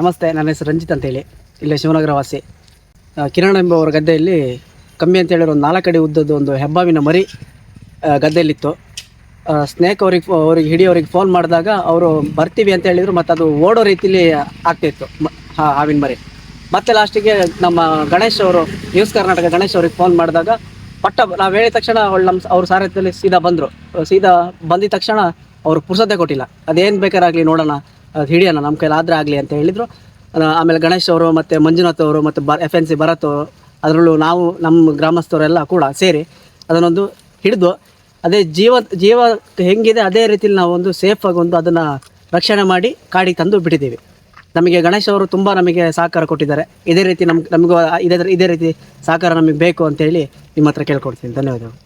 ನಮಸ್ತೆ, ನನ್ನ ಹೆಸರು ರಂಜಿತ್ ಅಂತೇಳಿ. ಇಲ್ಲೇ ಶಿವನಗರ ವಾಸಿ. ಕಿರಣ ಎಂಬುವರ ಗದ್ದೆಯಲ್ಲಿ ಕಮ್ಮಿ ಅಂತೇಳಿರೋ ಒಂದು ನಾಲ್ಕು ಅಡಿ ಉದ್ದದ್ದು ಒಂದು ಹೆಬ್ಬಾವಿನ ಮರಿ ಗದ್ದೆಯಲ್ಲಿತ್ತು. ಸ್ನೇಕ್ ಅವ್ರಿಗೆ ಅವ್ರಿಗೆ, ಹಿಡಿಯೋರಿಗೆ ಫೋನ್ ಮಾಡಿದಾಗ ಅವರು ಬರ್ತೀವಿ ಅಂತ ಹೇಳಿದರು, ಮತ್ತು ಅದು ಓಡೋ ರೀತಿಲಿ ಆಗ್ತಿತ್ತು ಹಾಂ ಹಾವಿನ ಮರಿ. ಮತ್ತೆ ಲಾಸ್ಟಿಗೆ ನಮ್ಮ ಗಣೇಶ್ ಅವರು ನ್ಯೂಸ್ ಕರ್ನಾಟಕ ಗಣೇಶ್ ಅವ್ರಿಗೆ ಫೋನ್ ಮಾಡಿದಾಗ ಪಟ್ಟ, ನಾವು ಹೇಳಿದ ತಕ್ಷಣ ಅವಳು ನಮ್ಮ ಅವ್ರ ಸಾರಥ್ಯದಲ್ಲಿ ಸೀದಾ ಬಂದರು. ಸೀದಾ ಬಂದಿದ ತಕ್ಷಣ ಅವರು ಪುರ್ಸತೆ ಕೊಟ್ಟಿಲ್ಲ. ಅದೇನು ಬೇಕಾರಾಗಲಿ ನೋಡೋಣ ಅದು ಹಿಡಿಯೋಣ, ನಮ್ಮ ಕೈಲಿ ಆದರೆ ಆಗಲಿ ಅಂತ ಹೇಳಿದರು. ಆಮೇಲೆ ಗಣೇಶ್ ಅವರು ಮತ್ತು ಮಂಜುನಾಥ್ ಅವರು ಮತ್ತು ಬ ಎಫ್ ಎನ್ ಸಿ ಭರತ್ ಅದರಲ್ಲೂ ನಾವು ನಮ್ಮ ಗ್ರಾಮಸ್ಥರೆಲ್ಲ ಕೂಡ ಸೇರಿ ಅದನ್ನೊಂದು ಹಿಡಿದು, ಅದೇ ಜೀವ ಜೀವ ಹೆಂಗಿದೆ ಅದೇ ರೀತಿಲಿ ನಾವು ಒಂದು ಸೇಫಾಗಿ ಒಂದು ಅದನ್ನು ರಕ್ಷಣೆ ಮಾಡಿ ಕಾಡಿಗೆ ತಂದು ಬಿಟ್ಟಿದ್ದೀವಿ. ನಮಗೆ ಗಣೇಶ್ ಅವರು ತುಂಬ ನಮಗೆ ಸಹಕಾರ ಕೊಟ್ಟಿದ್ದಾರೆ. ಇದೇ ರೀತಿ ನಮ್ಗೆ, ನಮಗೂ ಇದೇ ಇದೇ ರೀತಿ ಸಹಕಾರ ನಮಗೆ ಬೇಕು ಅಂತೇಳಿ ನಿಮ್ಮ ಹತ್ರ ಕೇಳ್ಕೊಡ್ತೀನಿ. ಧನ್ಯವಾದಗಳು.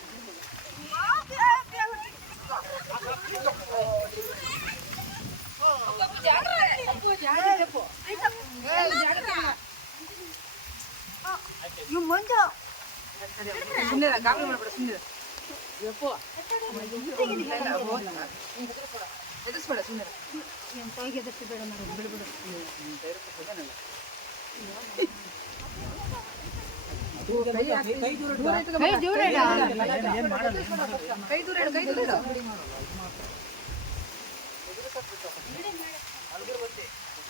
ದೂರ ಇಡು. ಕೈ ದೂರ ಇಡು, ಕೈ ದೂರ ಇಡು. ಹಿಂದೆ- ಹಿಂದೆ ಹೋಗಿ.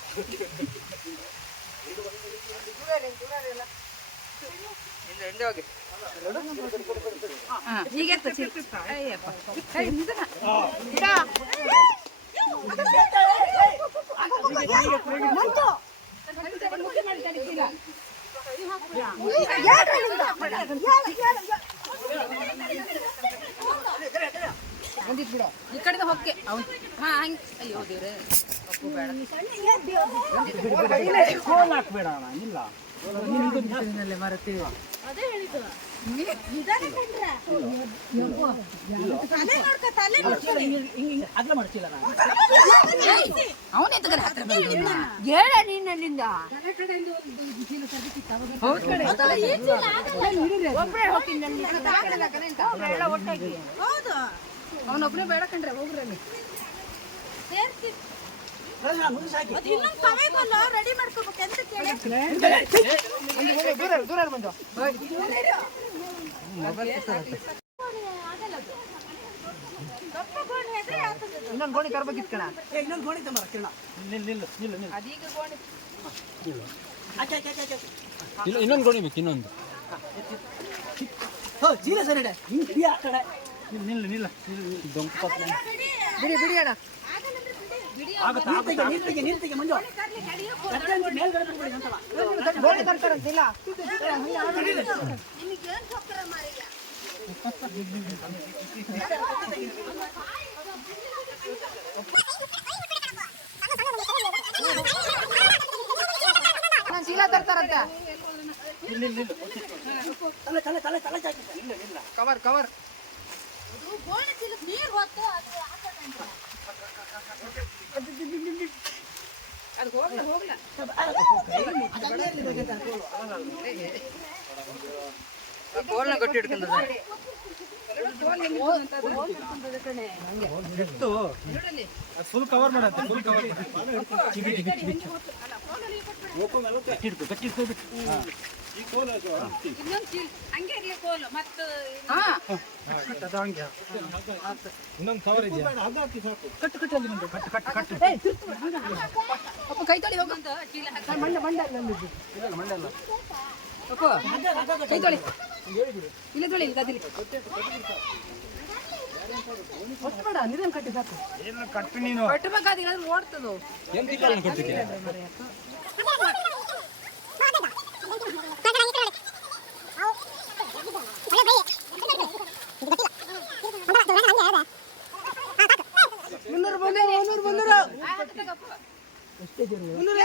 ಹಾ, ಹೀಗೆ ಎತ್ತು ಚೀಲ. ಅಯ್ಯಪ್ಪ. ಕೈ ದೂರ ದೂರ ದೂರ ಬಿಡು. ಈ ಕಡೆದ ಹೊಕ್ಕೆ ಅವನು ಹಾ ಹಂಗ್ ಅಯ್ಯೋ ದೇವ್ರೆ ಬೇಡ ಇದನ್ನಲ್ಲೇ ಹೇಳ ನೀನಲ್ಲಿಂದ. ಒಬ್ರೇ ಹೋಗ್ತೀನಿ ಅವನೊಬ್ನೇ ಬೇಡ ಕಂಡ್ರೆ ಹೋಗ್ರಿ ಇನ್ನೊಂದು ಗೋಣಿ ತರಬೇಕಿತ್ತು ಕಣ ಇನ್ನೊಂದು ಗೋಣಿ ತಂಬರ ಕಿರಣ ಅದೀಗ ಗೋಣಿ. ಇನ್ನೊಂದು ಗೋಣಿ ಬೇಕು ಇನ್ನೊಂದು. ಹೋ ಚೀಲ ಸರಿ ಹಿಂಗೆ ಆ ಕಡೆ. ನಿಲ್ಲ ನಿಲ್ಲ ಬಿಡಿ ಬಿಡಿ ಅಣ್ಣ. ಚೀಲ ತರ್ತಾರಂತ ತಲೆ ತಲೆ ತಲೆ ತಲೆ ಚಾಚಿ ಇಲ್ಲ ಇಲ್ಲ ಕವರ್ ಕವರ್ ಅದು ಗೋಣಿ ಚೀಲಕ್ ನೀರ್ ಹೊತ್ತು ಅದು ಹಾಕದಂತ ಅದು ಗೋಲ್ನ ಗಟ್ಟಿ ಹಿಡ್ಕೊಂಡ ಫುಲ್ ಕವರ್ ಮಾಡತ್ತೆ ಫುಲ್ ಕವರ್ ಹಾ ಇನ್ನೊಂದು ಕವರ್ ಇದೆಯಾ? ಕಟ್ಟು ಕಟ್ಟು ಅಲ್ಲಿ ಬಂದು. ಕಟ್ಟು ಕಟ್ಟು ಕಟ್ಟು. ಅಪ್ಪ ಕೈ ತೊಳಿ ಹೋಗಂತ. ಮಂಡ ಮಂಡ ಅಪ್ಪ ಕೈ ತೊಳಿ. ಇಲ್ಲ ತೊಳಿ ಇಲ್ಲ ಗದಿಲಿ ಬೇಡ ನಿಧಾನ ಕಟ್ಟಿ ಸಾಕು. ಏನು ಕಟ್ಟು ನೀನು? ಕಟ್ಟಬೇಕಾದ್ರೆ ಓಡ್ತದು. ಎಂತ ಬಂದರು ಮುನ್ನೂರು ಬಂದರು ಇಲ್ಲ ಹೊಟ್ಟೆ ಇದೆ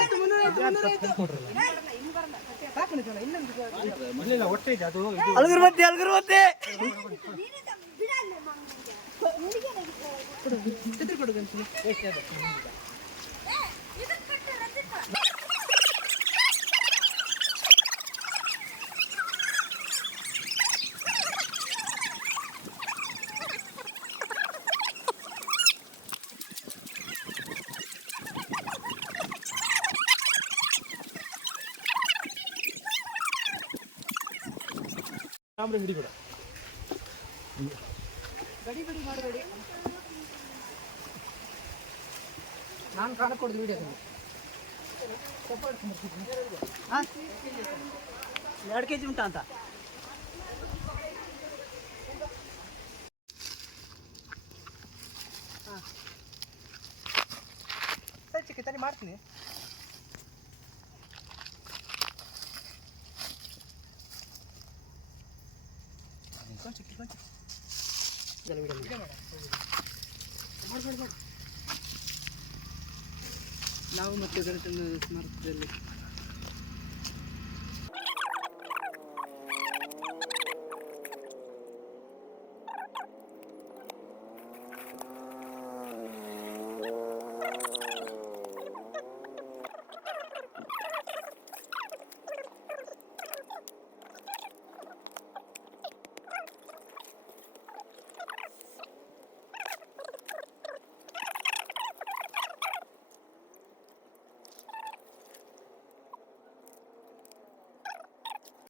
ಅದು ಇದು ಅಲ್ಗರ್ ಮತ್ತೆ ಅಲ್ಗರ್ ಮತ್ತೆ ಕ್ಯಾಮ್ರಾ ಮಾಡಬೇಡಿ ನಾನು ಕಾಣ ಕೊಡ್ದು ವಿಡಿಯೋ ಎರಡು ಕೆ ಜಿ ಉಂಟಾ ಅಂತ. ಸರಿ ಚಿಕ್ಕ ತನಿ ಮಾಡ್ತೀನಿ. ನಾವು ಮತ್ತೆ ಗಣೇಶನ ಸ್ಮಾರಕದಲ್ಲಿ